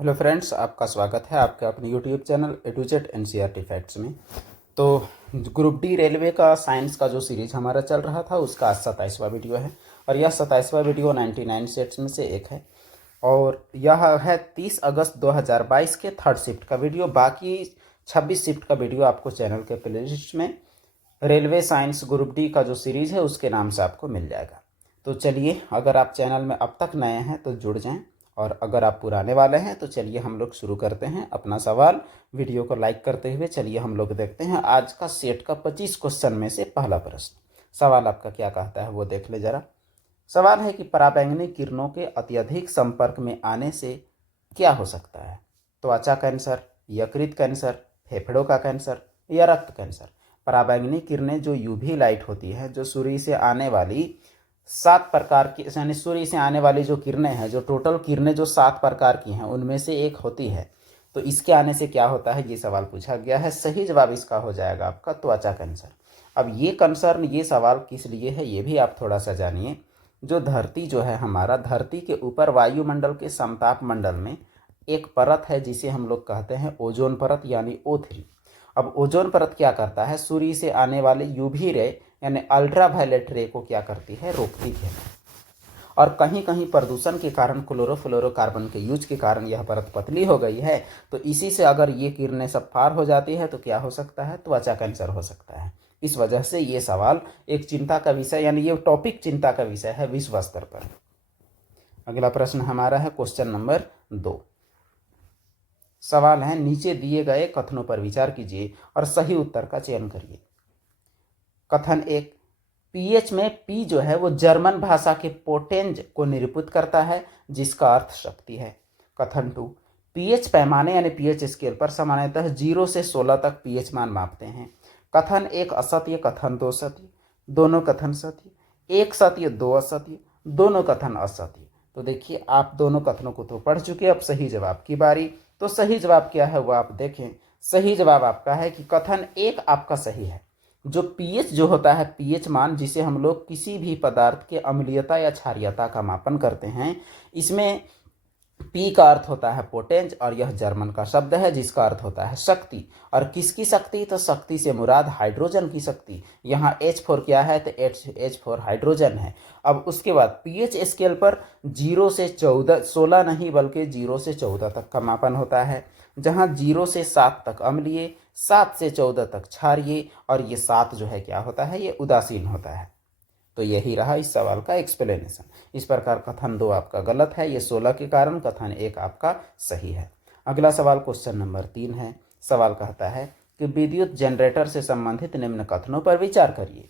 Hello friends, आपका स्वागत है आपके अपने YouTube channel A to Z NCERT facts में। तो ग्रुप डी रेलवे का साइंस का जो सीरीज हमारा चल रहा था उसका आज 27वां वीडियो है और यह 27वां वीडियो 99 सेट्स में से एक है और यह है 30 अगस्त 2022 के थर्ड शिफ्ट का वीडियो। बाकी 26 शिफ्ट का वीडियो आपको चैनल के प्लेलिस्ट में रेलवे साइंस ग्रुप डी का जो सीरीज है उसके नाम से आपको मिल जाएगा। तो चलिए, अगर आप चैनल में अब तक नए हैं तो जुड़ जाएं और अगर आप पुराने वाले हैं तो चलिए हम लोग शुरू करते हैं अपना सवाल। वीडियो को लाइक करते हुए चलिए हम लोग देखते हैं आज का सेट का 25 क्वेश्चन में से पहला प्रश्न। सवाल आपका क्या कहता है वो देख ले जरा। सवाल है कि पराबैंगनी किरणों के अत्यधिक संपर्क में आने से क्या हो सकता है। त्वचा कैंसर, यकृत कैंसर, फेफड़ों का कैंसर या रक्त कैंसर। पराबैंगनी किरणें जो यूवी लाइट होती है, जो सूर्य से आने वाली 7 प्रकार की, यानी सूर्य से आने वाली जो किरणें हैं, जो टोटल किरणें जो 7 प्रकार की हैं उनमें से एक होती है। तो इसके आने से क्या होता है, ये सवाल पूछा गया है। सही जवाब इसका हो जाएगा आपका त्वचा कैंसर। अब ये कंसर्न, ये सवाल किस लिए है ये भी आप थोड़ा सा जानिए। जो धरती जो है हमारा, धरती के ऊपर वायुमंडल के समताप मंडल में एक परत है जिसे हम लोग कहते हैं ओजोन परत यानी O3। अब ओजोन परत क्या करता है, सूर्य से आने वाले यूवी रे यानी अल्ट्रा वायलेट रे को क्या करती है, रोकती है। और कहीं कहीं प्रदूषण के कारण, क्लोरोफ्लोरोकार्बन के यूज के कारण यह परत पतली हो गई है। तो इसी से अगर ये किरणें सब पार हो जाती है तो क्या हो सकता है, त्वचा कैंसर हो सकता है। इस वजह से ये सवाल एक चिंता का विषय, यानी ये टॉपिक चिंता का विषय है विश्व स्तर पर। अगला प्रश्न हमारा है क्वेश्चन नंबर 2। सवाल है, नीचे दिए गए कथनों पर विचार कीजिए और सही उत्तर का चयन करिए। कथन 1, पीएच में पी जो है वो जर्मन भाषा के पोटेंज को निरूपित करता है जिसका अर्थ शक्ति है। कथन 2, पीएच पैमाने यानी पीएच स्केल पर सामान्यतः 0 से 16 तक पीएच मान मापते हैं। कथन 1 असत्य, कथन 2 सत्य, दोनों कथन सत्य। 1 सत्य 2 असत्य, दोनों कथन असत्य। तो देखिए, आप दोनों कथनों को तो पढ़ चुके, अब सही जवाब की बारी। तो सही जवाब क्या है वो आप देखें। सही जवाब आपका है कि कथन 1 आपका सही है। जो पीएच जो होता है, पीएच मान जिसे हम लोग किसी भी पदार्थ के अम्लीयता या क्षारीयता का मापन करते हैं, इसमें पी का अर्थ होता है पोटेंज और यह जर्मन का शब्द है जिसका अर्थ होता है शक्ति। और किसकी शक्ति, तो शक्ति से मुराद हाइड्रोजन की शक्ति। यहाँ H4 क्या है, तो H4 हाइड्रोजन है। अब उसके बाद पीएच स्केल पर 0 से 14, 16 नहीं बल्कि 0 से 14 तक का मापन होता है। जहाँ 0 से 7 तक अम्लीय, 7 से 14 तक क्षारीय और ये 7 जो है क्या होता है, ये उदासीन होता है। तो यही रहा इस सवाल का एक्सप्लेनेशन। इस प्रकार कथन 2 आपका गलत है, ये 16 के कारण। कथन 1 आपका सही है। अगला सवाल क्वेश्चन नंबर 3 है। सवाल कहता है कि विद्युत जनरेटर से संबंधित निम्न कथनों पर विचार करिए।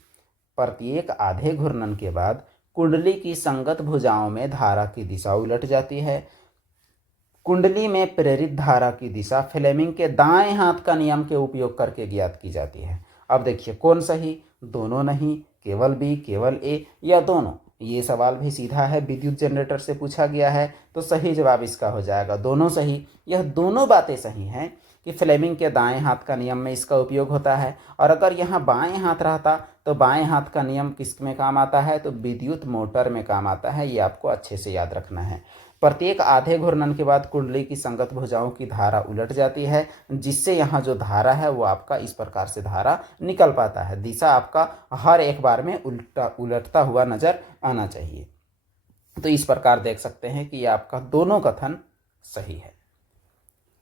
प्रत्येक आधे घूर्णन के बाद कुंडली की संगत भुजाओं में धारा की दिशा उलट जाती है। कुंडली में प्रेरित धारा की दिशा फ्लेमिंग के दाएं हाथ का नियम के उपयोग करके ज्ञात की जाती है। अब देखिए, कौन सही, दोनों नहीं, केवल बी, केवल ए या दोनों। ये सवाल भी सीधा है, विद्युत जनरेटर से पूछा गया है, तो सही जवाब इसका हो जाएगा दोनों सही। यह दोनों बातें सही हैं कि फ्लेमिंग के दाएं हाथ का नियम में इसका उपयोग होता है। और अगर यहाँ बाएं हाथ रहता तो बाएं हाथ का नियम किस में काम आता है, तो विद्युत मोटर में काम आता है। ये आपको अच्छे से याद रखना है। प्रत्येक आधे घूर्णन के बाद कुंडली की संगत भुजाओं की धारा उलट जाती है, जिससे यहाँ जो धारा है वो आपका इस प्रकार से धारा निकल पाता है। दिशा आपका हर एक बार में उलटता हुआ नजर आना चाहिए। तो इस प्रकार देख सकते हैं कि ये आपका दोनों कथन सही है।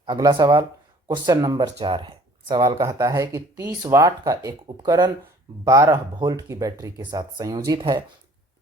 अगला सवाल क्वेश्चन नंबर 4 है। सवाल कहता है कि 30 वाट का एक उपकरण 12 वोल्ट की बैटरी के साथ संयोजित है।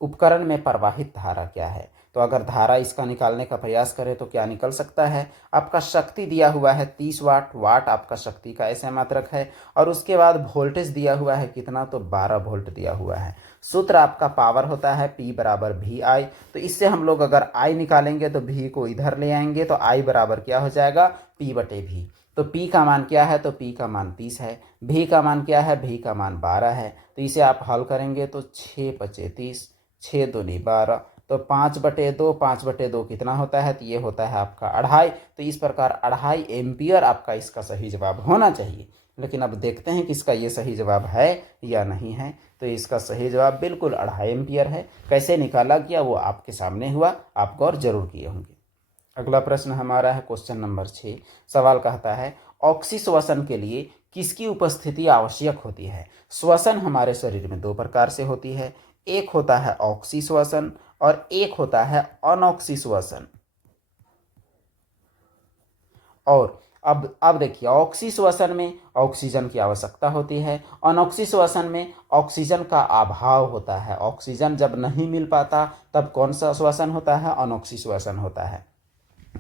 उपकरण में प्रवाहित धारा क्या है। तो अगर धारा इसका निकालने का प्रयास करें तो क्या निकल सकता है। आपका शक्ति दिया हुआ है 30 वाट, वाट आपका शक्ति का ऐसे मात्रक है। और उसके बाद वोल्टेज दिया हुआ है कितना, तो 12 वोल्ट दिया हुआ है। सूत्र आपका पावर होता है P बराबर VI। तो इससे हम लोग अगर I निकालेंगे तो V को इधर ले आएंगे तो I बराबर क्या हो जाएगा, P बटे V। तो P का मान क्या है, तो P का मान 30 है। V का मान क्या है, V का मान 12 है। तो इसे आप हल करेंगे तो 6 पचे 30, 6 दूनी 12, तो 5/2, 5/2 कितना होता है, तो ये होता है आपका 2.5। तो इस प्रकार 2.5 एम्पियर आपका इसका सही जवाब होना चाहिए। लेकिन अब देखते हैं कि इसका ये सही जवाब है या नहीं है। तो इसका सही जवाब बिल्कुल 2.5 एम्पियर है। कैसे निकाला गया वो आपके सामने हुआ, आप गौर जरूर किए होंगे। अगला प्रश्न हमारा है क्वेश्चन नंबर 6। सवाल कहता है ऑक्सीश्वसन के लिए किसकी उपस्थिति आवश्यक होती है। श्वसन हमारे शरीर में दो प्रकार से होती है, एक होता है ऑक्सीश्वसन और एक होता है अनऑक्सीश्वसन। और अब देखिए, ऑक्सीश्वसन में ऑक्सीजन की आवश्यकता होती है, अनऑक्सीश्वसन में ऑक्सीजन का अभाव होता है। ऑक्सीजन जब नहीं मिल पाता तब कौन सा श्वसन होता है, अनऑक्सीश्वसन होता है।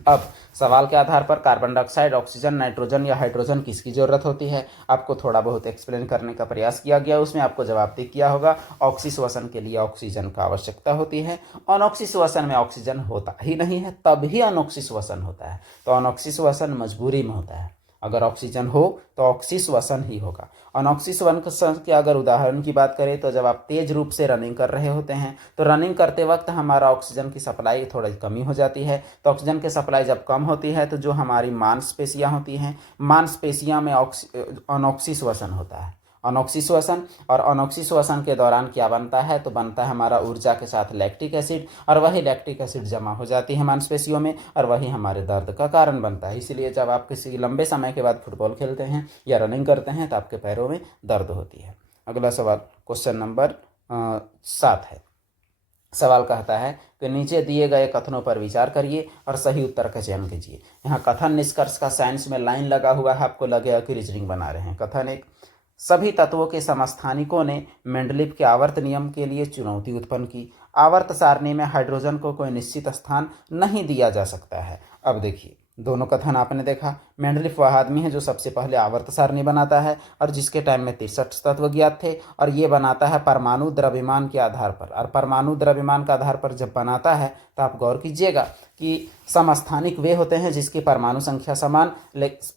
अब सवाल के आधार पर कार्बन डाइऑक्साइड, ऑक्सीजन, नाइट्रोजन या हाइड्रोजन किसकी जरूरत होती है, आपको थोड़ा बहुत एक्सप्लेन करने का प्रयास किया गया। उसमें आपको जवाब दिख गया होगा, ऑक्सीश्वसन के लिए ऑक्सीजन का आवश्यकता होती है। अनऑक्सीश्वसन में ऑक्सीजन होता ही नहीं है, तब ही अनऑक्सीश्वसन होता है। तो अनऑक्सीश्वसन मजबूरी में होता है, अगर ऑक्सीजन हो तो ऑक्सीश्वसन ही होगा। अनऑक्सीश्वसन के अगर उदाहरण की बात करें तो जब आप तेज रूप से रनिंग कर रहे होते हैं तो रनिंग करते वक्त हमारा ऑक्सीजन की सप्लाई थोड़ी कमी हो जाती है। तो ऑक्सीजन की सप्लाई जब कम होती है तो जो हमारी मांसपेशियां होती हैं, मांसपेशियां में अनऑक्सीश्वसन होता है। अनऑक्सीश्वसन और अनऑक्सीश्वसन के दौरान क्या बनता है, तो बनता है हमारा ऊर्जा के साथ लैक्टिक एसिड, और वही लैक्टिक एसिड जमा हो जाती है मांसपेशियों में और वही हमारे दर्द का कारण बनता है। इसलिए जब आप किसी लंबे समय के बाद फुटबॉल खेलते हैं या रनिंग करते हैं तो आपके पैरों में दर्द होती है। अगला सवाल क्वेश्चन नंबर 7 है। सवाल कहता है कि नीचे दिए गए कथनों पर विचार करिए और सही उत्तर का चयन कीजिए। यहाँ कथन निष्कर्ष का साइंस में लाइन लगा हुआ है, आपको लगेगा कि रीजनिंग बना रहे हैं। कथन 1, सभी तत्वों के समस्थानिकों ने मेंडलीव के आवर्त नियम के लिए चुनौती उत्पन्न की। आवर्त सारणी में हाइड्रोजन को कोई निश्चित स्थान नहीं दिया जा सकता है। अब देखिए, दोनों कथन आपने देखा। मेंडलीव वह आदमी है जो सबसे पहले आवर्त सारणी बनाता है और जिसके टाइम में 63 तत्व ज्ञात थे, और ये बनाता है परमाणु द्रव्यमान के आधार पर। और परमाणु द्रव्यमान के आधार पर जब बनाता है तो आप गौर कीजिएगा कि समस्थानिक वे होते हैं जिसकी परमाणु संख्या समान,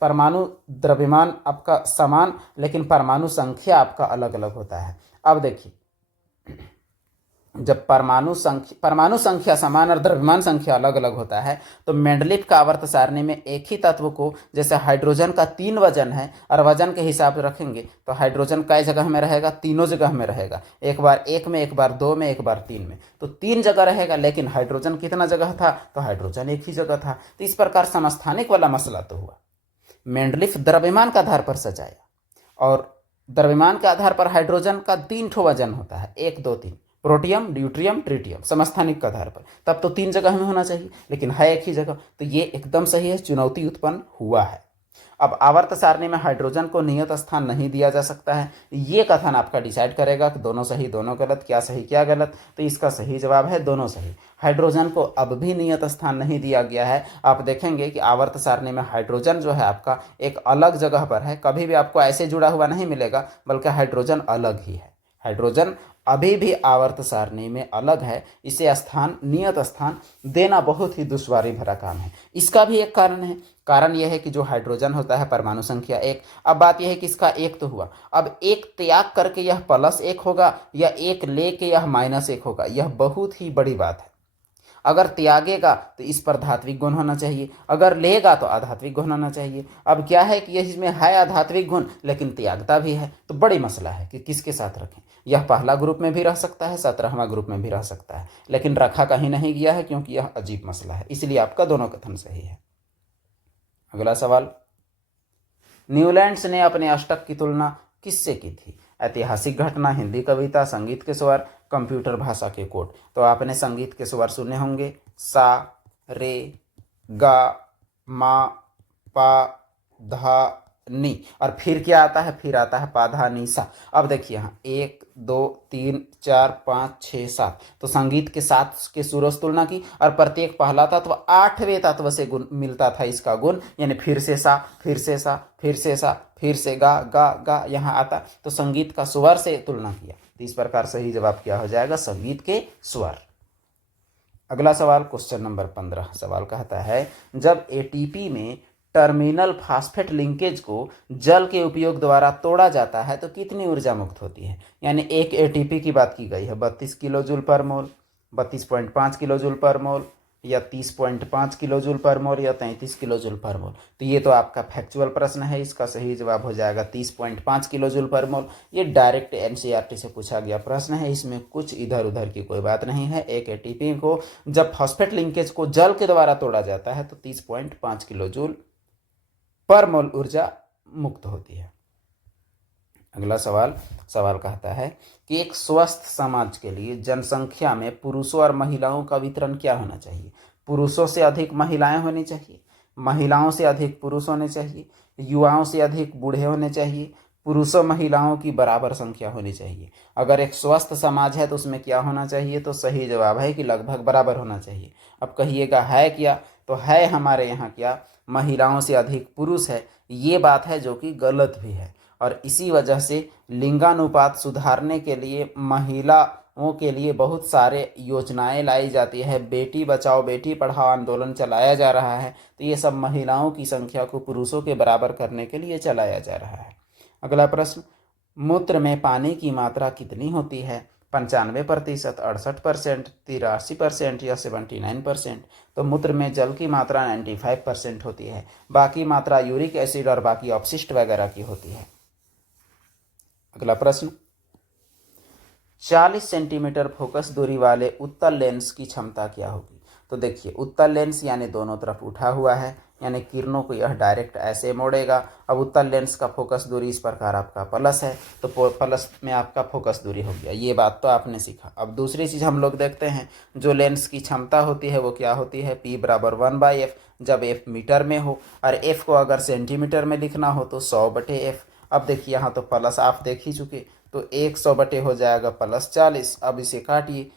परमाणु द्रव्यमान आपका समान, लेकिन परमाणु संख्या आपका अलग अलग होता है। अब देखिए, जब परमाणु संख्या समान और द्रव्यमान संख्या अलग अलग होता है तो मेंडलीव का आवर्त सारणी में एक ही तत्व को, जैसे हाइड्रोजन का 3 वजन है और वजन के हिसाब से रखेंगे तो हाइड्रोजन कई जगह में रहेगा, तीनों जगह में रहेगा। एक बार 1 में, एक बार 2 में, एक बार 3 में, तो 3 जगह रहेगा। लेकिन हाइड्रोजन कितना जगह था, तो हाइड्रोजन एक ही जगह था। तो इस प्रकार समस्थानिक वाला मसला तो हुआ। मेंडलीव द्रव्यमान के आधार पर सजाया और द्रव्यमान के आधार पर हाइड्रोजन का 3 ठो वजन होता है, 1 2 3, प्रोटियम, ड्यूट्रियम, ट्रिटियम, समस्थानिक के आधार पर। तब तो 3 जगह में होना चाहिए, लेकिन है एक ही जगह। तो ये एकदम सही है, चुनौती उत्पन्न हुआ है। अब आवर्त सारणी में हाइड्रोजन को नियत स्थान नहीं दिया जा सकता है, ये कथन आपका डिसाइड करेगा कि दोनों सही दोनों गलत, क्या सही क्या गलत। तो इसका सही जवाब है दोनों सही। हाइड्रोजन को अब भी नियत स्थान नहीं दिया गया है। आप देखेंगे कि आवर्त सारणी में हाइड्रोजन जो है आपका एक अलग जगह पर है, कभी भी आपको ऐसे जुड़ा हुआ नहीं मिलेगा, बल्कि हाइड्रोजन अलग ही है। हाइड्रोजन अभी भी आवर्त सारणी में अलग है, इसे स्थान, नियत स्थान देना बहुत ही दुश्वारी भरा काम है। इसका भी एक कारण है। कारण यह है कि जो हाइड्रोजन होता है परमाणु संख्या 1। अब बात यह है कि इसका 1 तो हुआ, अब 1 त्याग करके यह +1 होगा या 1 लेके यह -1 होगा, यह बहुत ही बड़ी बात है। अगर त्यागेगा तो इस पर धात्विक गुण होना चाहिए, अगर लेगा तो अधात्विक गुण होना चाहिए। अब क्या है कि इसमें है अधात्विक गुण लेकिन त्यागता भी है, तो बड़ी मसला है कि किसके साथ रखें। यह पहला ग्रुप में भी रह सकता है, 17वां ग्रुप में भी रह सकता है, लेकिन रखा कहीं नहीं गया है क्योंकि यह अजीब मसला है। इसलिए आपका दोनों कथन सही है। अगला सवाल, न्यूलैंड्स ने अपने अष्टक की तुलना किससे की थी। ऐतिहासिक घटना, हिंदी कविता, संगीत के स्वर, कंप्यूटर भाषा के कोड। तो आपने संगीत के स्वर सुने होंगे, सा, रे, गा, मा, पा, धा, नी, और फिर क्या आता है, फिर आता है पा, धा, नी, सा। अब देखिए यहाँ 1 2 3 4 5 6 7, तो संगीत के 7 के सुरों से तुलना की और प्रत्येक पहला तत्व 8वें तत्व से गुण मिलता था इसका गुण, यानी फिर से सा, फिर से सा, फिर से सा, फिर से गा गा गा यहाँ आता, तो संगीत का स्वर से तुलना किया। तो इस प्रकार सही जवाब क्या हो जाएगा, संगीत के स्वर। अगला सवाल क्वेश्चन नंबर 15। सवाल कहता है, जब एटीपी में टर्मिनल फास्फेट लिंकेज को जल के उपयोग द्वारा तोड़ा जाता है तो कितनी ऊर्जा मुक्त होती है। यानी एक एटीपी की बात की गई है, 32 किलो जूल पर मोल, 32.5 किलो जूल पर मोल, या 30.5 किलो जूल पर मोल या 33 किलो जूल पर मोल। तो ये तो आपका फैक्चुअल प्रश्न है, इसका सही जवाब हो जाएगा 30.5 किलो जूल पर मोल। ये डायरेक्ट एनसीईआरटी से पूछा गया प्रश्न है, इसमें कुछ इधर उधर की कोई बात नहीं है। एक एटीपी को जब फॉस्फेट लिंकेज को जल के द्वारा तोड़ा जाता है तो 30.5 किलो जूल पर मोल ऊर्जा मुक्त होती है। अगला सवाल कहता है कि एक स्वस्थ समाज के लिए जनसंख्या में पुरुषों और महिलाओं का वितरण क्या होना चाहिए। पुरुषों से अधिक महिलाएं होनी चाहिए, महिलाओं से अधिक पुरुष होने चाहिए, युवाओं से अधिक बूढ़े होने चाहिए, पुरुषों महिलाओं की बराबर संख्या होनी चाहिए। अगर एक स्वस्थ समाज है तो उसमें क्या होना चाहिए, तो सही जवाब है कि लगभग बराबर होना चाहिए। अब कहिएगा है क्या, तो है हमारे यहाँ क्या, महिलाओं से अधिक पुरुष है। ये बात है जो कि गलत भी है, और इसी वजह से लिंगानुपात सुधारने के लिए महिलाओं के लिए बहुत सारे योजनाएं लाई जाती है। बेटी बचाओ बेटी पढ़ाओ आंदोलन चलाया जा रहा है। तो ये सब महिलाओं की संख्या को पुरुषों के बराबर करने के लिए चलाया जा रहा है। अगला प्रश्न, मूत्र में पानी की मात्रा कितनी होती है। 95%, 68%, 83% या 79%। तो मूत्र में जल की मात्रा 95% होती है, बाकी मात्रा यूरिक एसिड और बाकी अपशिष्ट वगैरह की होती है। अगला प्रश्न, 40 सेंटीमीटर फोकस दूरी वाले उत्तल लेंस की क्षमता क्या होगी। तो देखिए, उत्तल लेंस यानी दोनों तरफ उठा हुआ है, यानी किरणों को यह डायरेक्ट ऐसे मोड़ेगा। अब उत्तल लेंस का फोकस दूरी इस प्रकार आपका प्लस है, तो प्लस में आपका फोकस दूरी हो गया। ये बात तो आपने सीखा। अब दूसरी चीज़ हम लोग देखते हैं, जो लेंस की क्षमता होती है वो क्या होती है, P बराबर 1/f। जब f मीटर में हो और f को अगर सेंटीमीटर में लिखना हो तो 100/f। अब देखिए यहाँ तो प्लस आप देख ही चुके, तो 100 बटे हो जाएगा +40। अब इसे काटिए,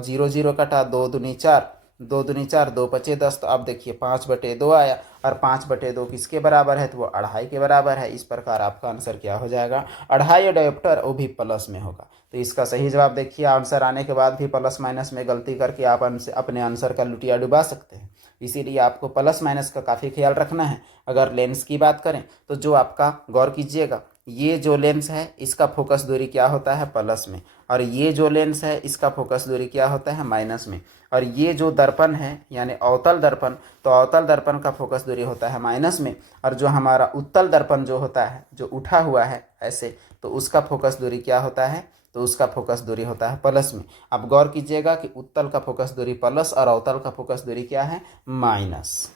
0 0 कटा, 2 दूनी 4, 2 दूनी 4, 2 पचे 10। तो अब देखिए 5/2 आया, और 5/2 किसके बराबर है, तो वो 2.5 के बराबर है। इस प्रकार आपका आंसर क्या हो जाएगा, 2.5 डायोप्टर, वो भी प्लस में होगा। तो इसका सही जवाब देखिए, आंसर आने के बाद भी प्लस माइनस में गलती करके आप अपने आंसर का लुटिया डुबा सकते हैं। इसीलिए आपको प्लस माइनस का काफ़ी ख्याल रखना है। अगर लेंस की बात करें तो जो आपका गौर कीजिएगा, ये जो लेंस है इसका फोकस दूरी क्या होता है, प्लस में, और ये जो लेंस है इसका फोकस दूरी क्या होता है, माइनस में। और ये जो दर्पण है यानी अवतल दर्पण, तो अवतल दर्पण का फोकस दूरी होता है माइनस में। और जो हमारा उत्तल दर्पण जो होता है, जो उठा हुआ है ऐसे, तो उसका फोकस दूरी क्या होता है, तो उसका फोकस दूरी होता है प्लस में। अब गौर कीजिएगा कि उत्तल का फोकस दूरी प्लस और अवतल का फोकस दूरी क्या है, माइनस।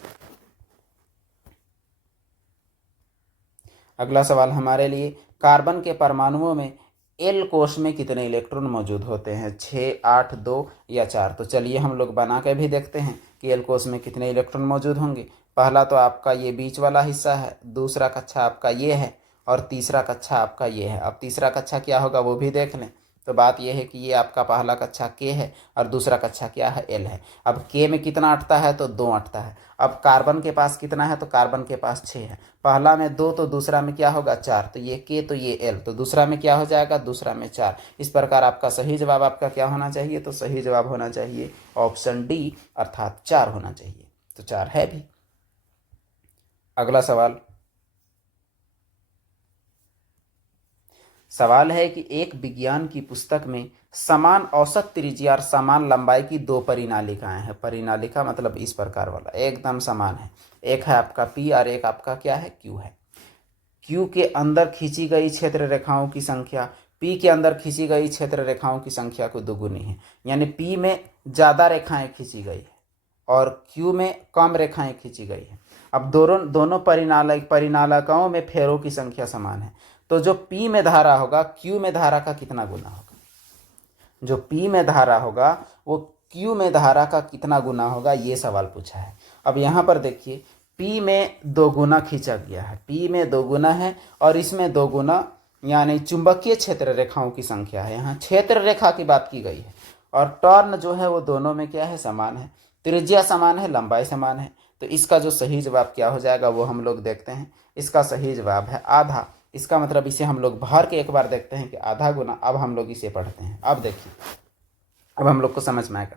अगला सवाल हमारे लिए, कार्बन के परमाणुओं में एल कोष में कितने इलेक्ट्रॉन मौजूद होते हैं, 6, 8, 2 या 4। तो चलिए हम लोग बना के भी देखते हैं कि एल कोष में कितने इलेक्ट्रॉन मौजूद होंगे। पहला तो आपका ये बीच वाला हिस्सा है, दूसरा कक्षा आपका ये है, और तीसरा कक्षा आपका ये है। अब तीसरा कक्षा क्या होगा वो भी देख लें। तो बात यह है कि ये आपका पहला कक्षा के है और दूसरा कक्षा क्या है, एल है। अब के में कितना अटता है, तो 2 अटता है। अब कार्बन के पास कितना है, तो कार्बन के पास 6 है। पहला में 2 तो दूसरा में क्या होगा, 4। तो ये के तो ये एल, तो दूसरा में क्या हो जाएगा, दूसरा में 4। इस प्रकार आपका सही जवाब आपका क्या होना चाहिए, तो सही जवाब होना चाहिए ऑप्शन डी, अर्थात 4 होना चाहिए। तो 4 है भी। अगला सवाल है कि एक विज्ञान की पुस्तक में समान औसत त्रिज्या और समान लंबाई की 2 परिनालिकाएं हैं। परिनालिका मतलब इस प्रकार वाला, एकदम समान है। एक है आपका P और एक आपका क्या है, Q है। Q के अंदर खींची गई क्षेत्र रेखाओं की संख्या P के अंदर खींची गई क्षेत्र रेखाओं की संख्या को दोगुनी है। यानी P में ज़्यादा रेखाएं खींची गई है और Q में कम रेखाएं खींची गई है। अब दोनों परिनालिकाओं में फेरों की संख्या समान है। तो जो P में धारा होगा Q में धारा का कितना गुना होगा, जो P में धारा होगा वो Q में धारा का कितना गुना होगा, ये सवाल पूछा है। अब यहाँ पर देखिए, P में 2 गुना खींचा गया है, P में 2 गुना है और इसमें 2 गुना यानी चुंबकीय क्षेत्र रेखाओं की संख्या है। यहाँ क्षेत्र रेखा की बात की गई है और टर्न जो है वो दोनों में क्या है, समान है। त्रिज्या समान है, लंबाई समान है। तो इसका जो सही जवाब क्या हो जाएगा वो हम लोग देखते हैं। इसका सही जवाब है आधा। इसका मतलब इसे हम लोग भर के एक बार देखते हैं कि आधा गुना। अब हम लोग इसे पढ़ते हैं। अब देखिए, अब हम लोग को समझ में आएगा।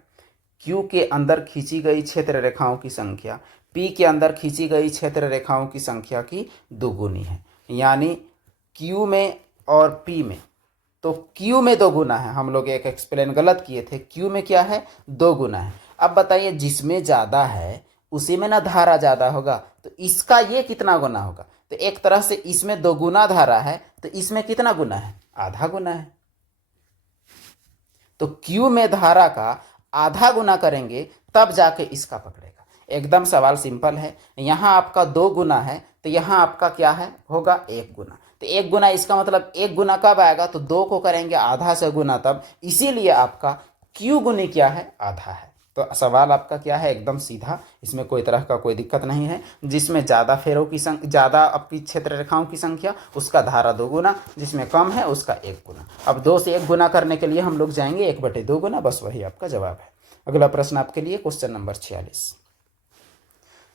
Q के अंदर खींची गई क्षेत्र रेखाओं की संख्या P के अंदर खींची गई क्षेत्र रेखाओं की संख्या की दोगुनी है। यानी Q में और P में, तो Q में 2 गुना है। हम लोग एक एक्सप्लेन गलत किए थे, Q में क्या है, 2 गुना है। अब बताइए, जिसमें ज़्यादा है उसी में ना धारा ज़्यादा होगा, तो इसका ये कितना गुना होगा? तो एक तरह से इसमें 2 गुना धारा है, तो इसमें कितना गुना है? आधा गुना है। तो Q में धारा का आधा गुना करेंगे तब जाके इसका पकड़ेगा। एकदम सवाल सिंपल है। यहाँ आपका 2 गुना है, तो यहाँ आपका क्या है? होगा 1 गुना। तो 1 गुना, इसका मतलब 1 गुना कब आएगा? तो 2 को करेंगे आधा से गुना तब, इसीलिए आपका Q गुनी क्या है? आधा है। तो सवाल आपका क्या है? एकदम सीधा, इसमें कोई तरह का कोई दिक्कत नहीं है। जिसमें ज़्यादा फेरों की संख्या, ज़्यादा आपकी क्षेत्र रेखाओं की संख्या, उसका धारा 2 गुना, जिसमें कम है उसका 1 गुना। अब 2 से 1 गुना करने के लिए हम लोग जाएंगे 1/2 गुना, बस वही आपका जवाब है। अगला प्रश्न आपके लिए क्वेश्चन नंबर 46।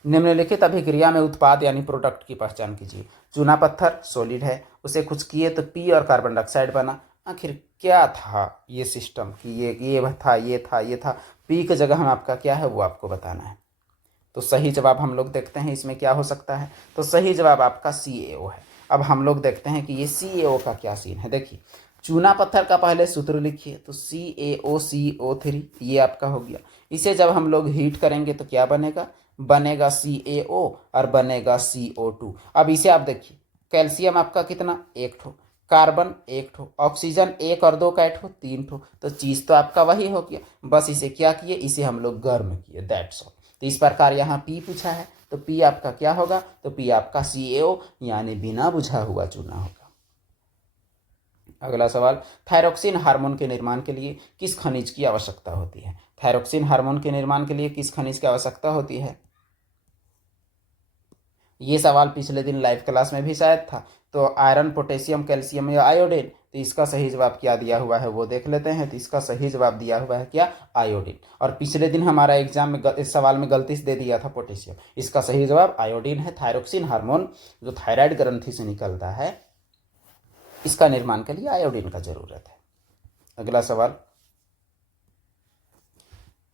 निम्नलिखित अभिक्रिया में उत्पाद यानी प्रोडक्ट की पहचान कीजिए। चूना पत्थर सॉलिड है, उसे कुछ किए तो पी और कार्बन डाइऑक्साइड बना। आखिर क्या था ये सिस्टम कि ये था। पी की जगह हम आपका क्या है वो आपको बताना है। तो सही जवाब हम लोग देखते हैं इसमें क्या हो सकता है। तो सही जवाब आपका CaO है। अब हम लोग देखते हैं कि ये CaO का क्या सीन है। देखिए, चूना पत्थर का पहले सूत्र लिखिए, तो CaOCO3, ये आपका हो गया। इसे जब हम लोग हीट करेंगे तो क्या बनेगा? बनेगा CaO और बनेगा CO2। अब इसे आप देखिए, कैल्शियम आपका कितना? 1 ठो, कार्बन 1 ठो, ऑक्सीजन 1 और 2 का 1 ठो, 3 ठो। तो चीज़ तो आपका वही हो गया, बस इसे क्या किए? इसे हम लोग गर्म किए, दैट्स ऑल। तो इस प्रकार यहाँ पी पूछा है, तो पी आपका क्या होगा? तो पी आपका CaO यानी बिना बुझा हुआ चूना होगा। अगला सवाल, थायरोक्सिन हार्मोन के निर्माण के लिए किस खनिज की आवश्यकता होती है? थायरोक्सिन हार्मोन के निर्माण के लिए किस खनिज की आवश्यकता होती है? ये सवाल पिछले दिन लाइव क्लास में भी शायद था। तो आयरन, पोटेशियम, कैल्शियम या आयोडीन। तो इसका सही जवाब क्या दिया हुआ है वो देख लेते हैं। तो इसका सही जवाब दिया हुआ है क्या? आयोडीन। और पिछले दिन हमारा एग्जाम में इस सवाल में गलती से दे दिया था पोटेशियम। इसका सही जवाब आयोडीन है। थायरोक्सिन हार्मोन जो थायराइड ग्रंथि से निकलता है, इसका निर्माण के लिए आयोडीन का जरूरत है। अगला सवाल,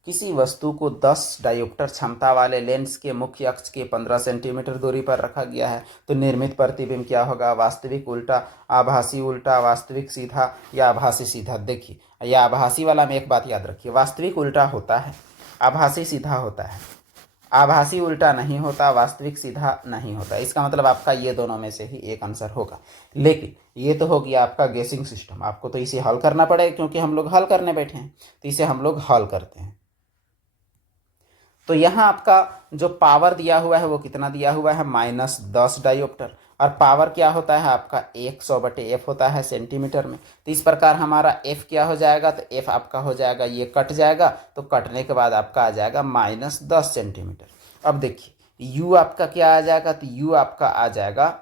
किसी वस्तु को 10 डायोप्टर क्षमता वाले लेंस के मुख्य अक्ष के 15 सेंटीमीटर दूरी पर रखा गया है, तो निर्मित प्रतिबिंब क्या होगा? वास्तविक उल्टा, आभासी उल्टा, वास्तविक सीधा या आभासी सीधा। देखिए, या आभासी वाला में एक बात याद रखिए, वास्तविक उल्टा होता है, आभासी सीधा होता है। आभासी उल्टा नहीं होता, वास्तविक सीधा नहीं होता। इसका मतलब आपका ये दोनों में से ही एक आंसर होगा। लेकिन ये तो हो गया आपका गेसिंग सिस्टम, आपको तो इसे हल करना पड़ेगा क्योंकि हम लोग हल करने बैठे हैं। तो इसे हम लोग हल करते हैं। तो यहाँ आपका जो पावर दिया हुआ है वो कितना दिया हुआ है? -10 डायोप्टर। और पावर क्या होता है आपका? 100/F होता है सेंटीमीटर में। तो इस प्रकार हमारा F क्या हो जाएगा? तो F आपका हो जाएगा, ये कट जाएगा, तो कटने के बाद आपका आ जाएगा -10 सेंटीमीटर। अब देखिए U आपका क्या आ जाएगा? तो U आपका आ जाएगा,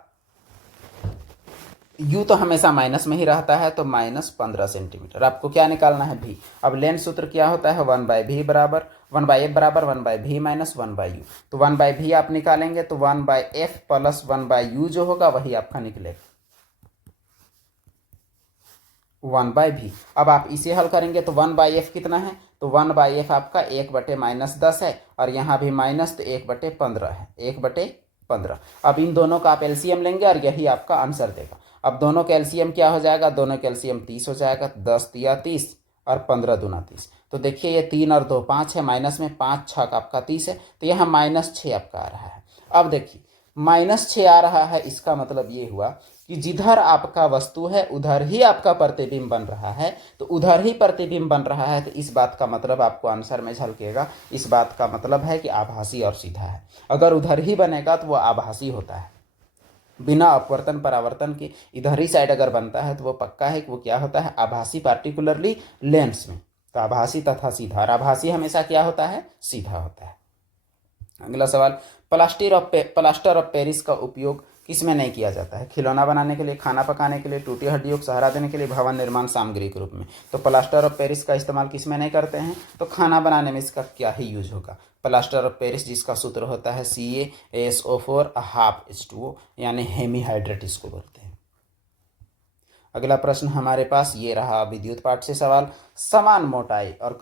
U तो हमेशा माइनस में ही रहता है, तो -15 सेंटीमीटर। आपको क्या निकालना है? V। अब लेंस सूत्र क्या होता है? 1/V बराबर 1/F बराबर 1/V माइनस 1/U। तो 1/V आप निकालेंगे तो 1/F प्लस 1/U जो होगा वही आपका निकलेगा, 1/V। अब आप इसे हल करेंगे तो 1/F कितना है? तो 1/F आपका 1/-10 है, और यहाँ भी माइनस, तो 1/15 है, 1/15। अब इन दोनों का आप एलसीएम लेंगे और यही आपका आंसर देगा। अब दोनों का एलसीएम क्या हो जाएगा? दोनों का एलसीएम 30 हो जाएगा। 10 तिया 30 और 15 दूना 30। तो देखिए ये 3 और 2 5 है, माइनस में 5 6 का आपका 30 है, तो यहाँ -6 आपका आ रहा है। अब देखिए -6 आ रहा है, इसका मतलब ये हुआ कि जिधर आपका वस्तु है उधर ही आपका प्रतिबिंब बन रहा है। तो उधर ही प्रतिबिंब बन रहा है, तो इस बात का मतलब आपको आंसर में झलकेगा। इस बात का मतलब है कि आभासी और सीधा है। अगर उधर ही बनेगा तो वो आभासी होता है, बिना अपवर्तन परावर्तन के। इधर ही साइड अगर बनता है तो वो पक्का है कि वो क्या होता है? आभासी, पार्टिकुलरली लेंस में। तो आभासी तथा सीधा, और आभासी हमेशा क्या होता है? सीधा होता है। अगला सवाल, प्लास्टर ऑफ पेरिस का उपयोग किस में नहीं किया जाता है? खिलौना बनाने के लिए, खाना पकाने के लिए, टूटी हड्डियों को सहारा देने के लिए, भवन निर्माण सामग्री के रूप में। तो प्लास्टर ऑफ पेरिस का इस्तेमाल किस में नहीं करते हैं? तो खाना बनाने में इसका क्या ही यूज होगा? प्लास्टर ऑफ पेरिस जिसका सूत्र होता है CaSO4 यानी हेमीहाइड्रेट इसको बोलते हैं। अगला प्रश्न हमारे पास ये रहा विद्युत पाठ से सवाल, समान मोटाई और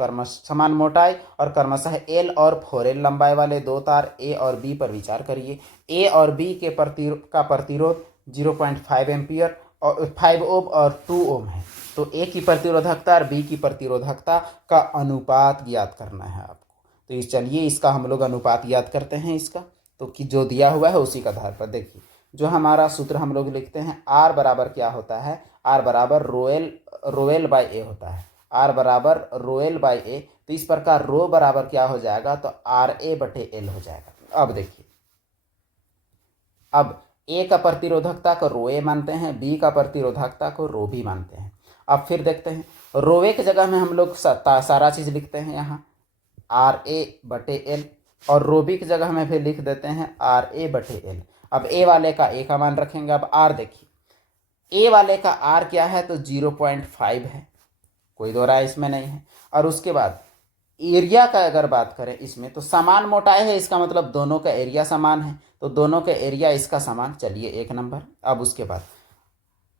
क्रमशः L और 4L लंबाई वाले 2 तार A और B पर विचार करिए। A और B के प्रतिरोध 0.5 एम्पियर और 5 ओम और 2 ओम है। तो A की प्रतिरोधकता और B की प्रतिरोधकता का अनुपात ज्ञात करना है आपको। तो इस चलिए इसका हम लोग अनुपात याद करते हैं इसका, तो कि जो दिया हुआ है उसी का आधार पर देखिए जो हमारा सूत्र हम लोग लिखते हैं आर बराबर क्या होता है, आर बराबर रोएल बाय ए होता है, आर बराबर रोएल बाय ए। तो इस प्रकार रो बराबर क्या हो जाएगा, तो आर ए बटे एल हो जाएगा। अब देखिए अब ए का प्रतिरोधकता को रो ए मानते हैं, बी का प्रतिरोधकता को रो बी मानते हैं। अब फिर देखते हैं रो ए की जगह में हम लोग सारा चीज लिखते हैं यहाँ आर ए बटे एल, और रो बी की जगह में फिर लिख देते हैं आर ए बटे एल। अब ए वाले का ए का मान रखेंगे। अब आर देखिए ए वाले का आर क्या है, तो 0.5 है, कोई दो राय इसमें नहीं है। और उसके बाद एरिया का अगर बात करें इसमें तो समान मोटाई है, इसका मतलब दोनों का एरिया समान है, तो दोनों का एरिया इसका समान, चलिए एक नंबर। अब उसके बाद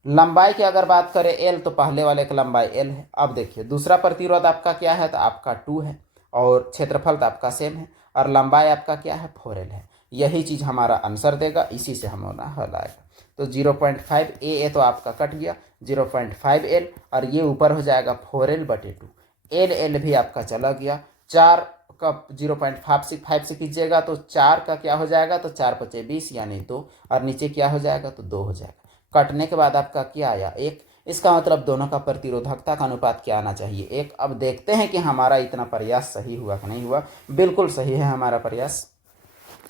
लंबाई की अगर बात करें एल, तो पहले वाले का लंबाई एल है। अब देखिए दूसरा प्रतिरोध आपका क्या है, तो आपका 2 है, और क्षेत्रफल तो आपका सेम है, और लंबाई आपका क्या है 4L है। यही चीज़ हमारा आंसर देगा, इसी से हम होना हल आएगा। तो 0.5 ए तो आपका कट गया, 0.5L, और ये ऊपर हो जाएगा 4L बटे 2, एल भी आपका चला गया। 4 का 0.5 से कीजिएगा तो 4 का क्या हो जाएगा, तो 4 पचे 20 यानी 2, और नीचे क्या हो जाएगा, तो 2 हो जाएगा। कटने के बाद आपका क्या आया 1, इसका मतलब दोनों का प्रतिरोधकता का अनुपात क्या आना चाहिए 1। अब देखते हैं कि हमारा इतना प्रयास सही हुआ कि नहीं हुआ। बिल्कुल सही है हमारा प्रयास,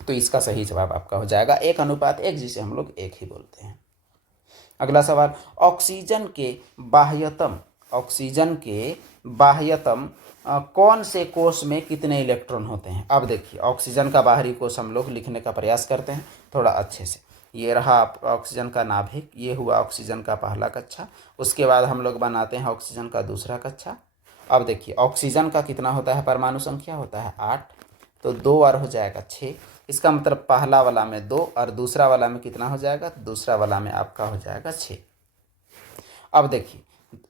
तो इसका सही जवाब आपका हो जाएगा 1:1, जिसे हम लोग 1 ही बोलते हैं। अगला सवाल, ऑक्सीजन के बाह्यतम कौन से कोष में कितने इलेक्ट्रॉन होते हैं। अब देखिए ऑक्सीजन का बाहरी कोष हम लोग लिखने का प्रयास करते हैं थोड़ा अच्छे से। ये रहा आपका ऑक्सीजन का नाभिक, ये हुआ ऑक्सीजन का पहला कक्षा। उसके बाद हम लोग बनाते हैं ऑक्सीजन का दूसरा कक्षा। अब देखिए ऑक्सीजन का कितना होता है, परमाणु संख्या होता है 8, तो 2 और हो जाएगा 6। इसका मतलब पहला वाला में 2 और दूसरा वाला में कितना हो जाएगा, तो दूसरा वाला में आपका हो जाएगा 6। अब देखिए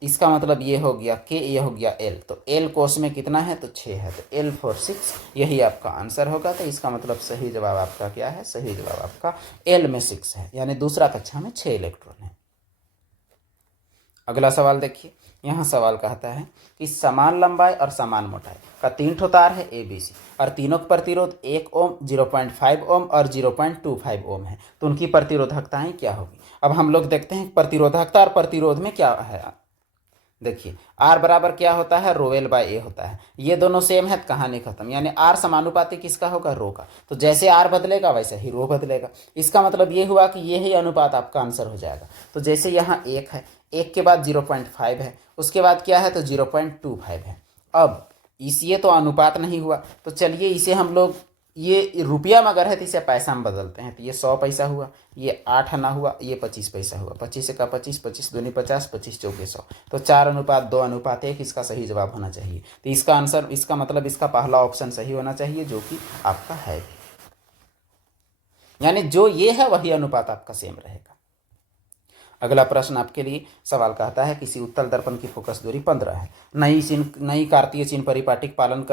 इसका मतलब ये हो गया के, ये हो गया एल, तो एल कोष में कितना है, तो 6 है, तो L for 6 यही आपका आंसर होगा। तो इसका मतलब सही जवाब आपका क्या है, सही जवाब आपका एल में 6 है, यानी दूसरा कक्षा में 6 इलेक्ट्रॉन है। अगला सवाल देखिए, यहाँ सवाल कहता है कि समान लंबाई और समान मोटाई का 3 ठो तार है ABC, और तीनों का प्रतिरोध 1 ओम, 0.5 ओम और 0.25 ओम है, तो उनकी प्रतिरोधकताएं क्या होगी। अब हम लोग देखते हैं प्रतिरोधकता और प्रतिरोध में क्या है। देखिए आर बराबर क्या होता है, रोएल बाय ए होता है। ये दोनों सेम है, कहानी खत्म, यानी आर समानुपाती किसका होगा, रो का। तो जैसे आर बदलेगा वैसे ही रो बदलेगा। इसका मतलब ये हुआ कि ये ही अनुपात आपका आंसर हो जाएगा। तो जैसे यहाँ 1 है, 1 के बाद 0.5 है, उसके बाद क्या है, तो 0.25 है। अब ये तो अनुपात नहीं हुआ, तो चलिए इसे हम लोग, ये रुपया में अगर है तो इसे पैसा में बदलते हैं। तो ये 100 पैसा हुआ, ये 8 आना हुआ, ये 25 पैसा हुआ। 25 का 25, 25 दूनी 50, 25 चौके 100, तो 4:2:1 इसका सही जवाब होना चाहिए। तो इसका आंसर, इसका मतलब इसका पहला ऑप्शन सही होना चाहिए, जो कि आपका है भी, यानी जो ये है वही अनुपात आपका सेम रहेगा। अगला प्रश्न आपके लिए सवाल कहता है किसी उत्तल दर्पण की फोकस दूरी 15 है, नई कार्तीय चिन्ह परिपाटिक पालन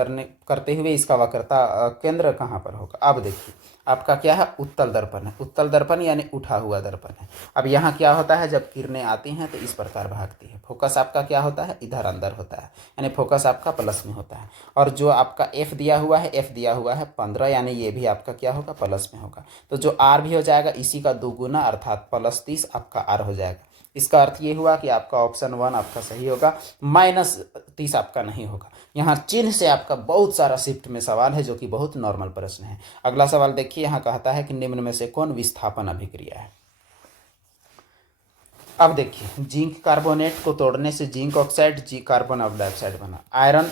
करते हुए इसका वक्रता केंद्र कहाँ पर होगा। अब देखिए आपका क्या है, उत्तल दर्पण है, उत्तल दर्पण यानी उठा हुआ दर्पण है। अब यहाँ क्या होता है, जब किरणें आती हैं तो इस प्रकार भागती है। फोकस आपका क्या होता है, इधर अंदर होता है, यानी फोकस आपका प्लस में होता है। और जो आपका एफ दिया हुआ है, एफ दिया हुआ है 15, यानी ये भी आपका क्या होगा, प्लस में होगा। तो जो आर भी हो जाएगा इसी का 2 गुना, अर्थात +30 आपका आर हो जाएगा। इसका अर्थ ये हुआ कि आपका ऑप्शन 1 आपका सही होगा, -30 आपका नहीं होगा। यहाँ चिन्ह से आपका बहुत सारा शिफ्ट में सवाल है, जो कि बहुत नॉर्मल प्रश्न है। अगला सवाल देखिए, यहाँ कहता है कि निम्न में से कौन विस्थापन अभिक्रिया है। अब देखिए जिंक कार्बोनेट को तोड़ने से जिंक ऑक्साइड कार्बन डाइऑक्साइड बना, आयरन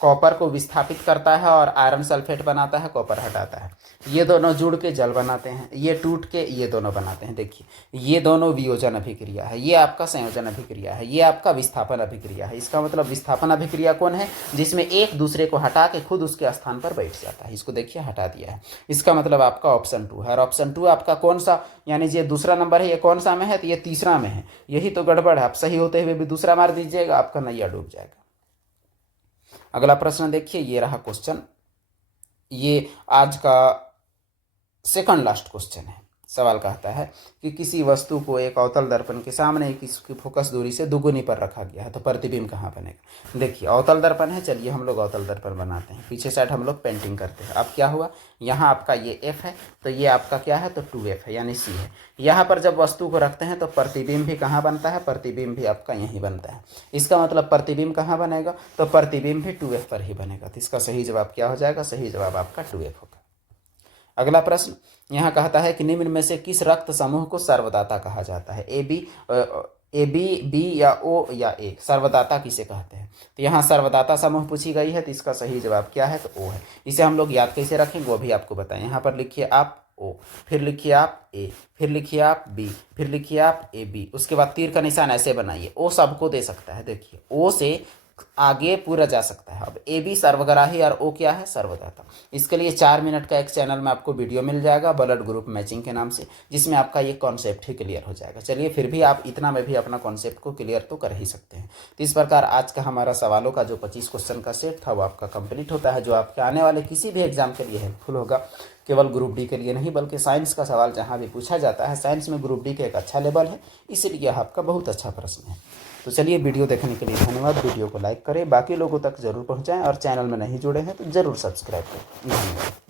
कॉपर को विस्थापित करता है और आयरन सल्फेट बनाता है, कॉपर हटाता है। ये दोनों जुड़ के जल बनाते हैं, ये टूट के ये दोनों बनाते हैं। देखिए ये दोनों वियोजन अभिक्रिया है, ये आपका संयोजन अभिक्रिया है, ये आपका विस्थापन अभिक्रिया है। इसका मतलब विस्थापन अभिक्रिया कौन है, जिसमें एक दूसरे को हटा के खुद उसके स्थान पर बैठ जाता है। इसको देखिए हटा दिया है, इसका मतलब आपका ऑप्शन 2 है। और ऑप्शन 2 आपका कौन सा, यानी ये दूसरा नंबर है, ये कौन सा में है, तो ये तीसरा में है। यही तो गड़बड़ है, आप सही होते हुए भी दूसरा मार दीजिएगा, आपका नैया डूब जाएगा। अगला प्रश्न देखिए, ये रहा क्वेश्चन, ये आज का सेकंड लास्ट क्वेश्चन है। सवाल कहता है कि किसी वस्तु को एक अवतल दर्पण के सामने इसकी फोकस दूरी से दुगुनी पर रखा गया है, तो प्रतिबिंब कहाँ बनेगा। देखिए अवतल दर्पण है, चलिए हम लोग अवतल दर्पण बनाते हैं, पीछे साइड हम लोग पेंटिंग करते हैं। अब क्या हुआ, यहाँ आपका ये F है, तो ये आपका क्या है, तो 2F है यानी C है। यहाँ पर जब वस्तु को रखते हैं तो प्रतिबिंब भी कहाँ बनता है, प्रतिबिंब भी आपका यहीं बनता है। इसका मतलब प्रतिबिंब कहाँ बनेगा, तो प्रतिबिंब भी 2F पर ही बनेगा। तो इसका सही जवाब क्या हो जाएगा, सही जवाब आपका 2F होगा। अगला प्रश्न यहाँ कहता है कि निम्न में से किस रक्त समूह को सर्वदाता कहा जाता है। ए बी या ओ या ए, सर्वदाता किसे कहते हैं। तो यहाँ सर्वदाता समूह पूछी गई है, तो इसका सही जवाब क्या है, तो ओ है। इसे हम लोग याद कैसे रखेंगे वो भी आपको बताएं। यहाँ पर लिखिए आप ओ, फिर लिखिए आप ए, फिर लिखिए आप बी, फिर लिखिए आप ए बी, उसके बाद तीर का निशान ऐसे बनाइए। ओ सबको दे सकता है, देखिए ओ से आगे पूरा जा सकता है। अब ए बी सर्वग्राही और ओ क्या है, सर्वदाता। इसके लिए 4 मिनट का एक चैनल में आपको वीडियो मिल जाएगा ब्लड ग्रुप मैचिंग के नाम से, जिसमें आपका ये कॉन्सेप्ट ही क्लियर हो जाएगा। चलिए फिर भी आप इतना में भी अपना कॉन्सेप्ट को क्लियर तो कर ही सकते हैं। तो इस प्रकार आज का हमारा सवालों का जो 25 क्वेश्चन का सेट था वो आपका कंप्लीट होता है, जो आपके आने वाले किसी भी एग्जाम के लिए हेल्पफुल होगा। केवल ग्रुप डी के लिए नहीं बल्कि साइंस का सवाल जहाँ भी पूछा जाता है, साइंस में ग्रुप डी का एक अच्छा लेवल है, इसलिए आपका बहुत अच्छा प्रश्न है। तो चलिए वीडियो देखने के लिए धन्यवाद। वीडियो को लाइक करें, बाकी लोगों तक जरूर पहुंचाएं और चैनल में नहीं जुड़े हैं तो जरूर सब्सक्राइब करें। धन्यवाद।